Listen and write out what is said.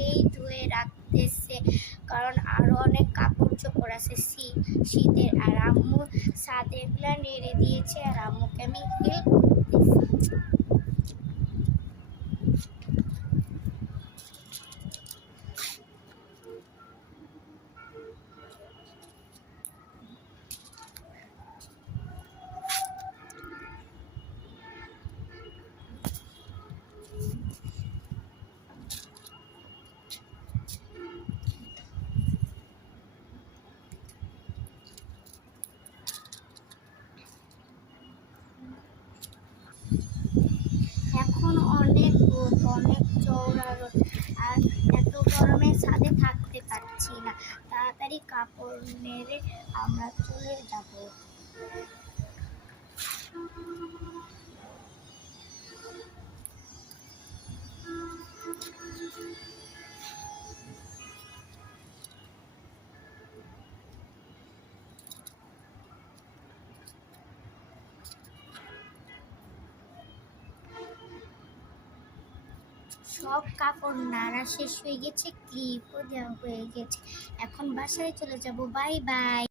আগেই ধুয়ে রাখতেছে, কারণ আরো অনেক কাপড় চোপড় আছে শীতের। আর আম্মু ছাদে এগুলা নেড়ে দিয়েছে, আর আম্মুকে আমি হেল্প করতেছি। এখন অনেক রোদ, অনেক চওড়া রোদ, আর এত গরমে ছাদে থাকতে পারছি না। তাড়াতাড়ি কাপড় নেড়ে আমরা চলে যাব। সব কাপড় নাড়া শেষ হয়ে গেছে, ক্লিপও দেওয়া হয়ে গেছে। এখন বাসায় চলে যাব। Bye bye.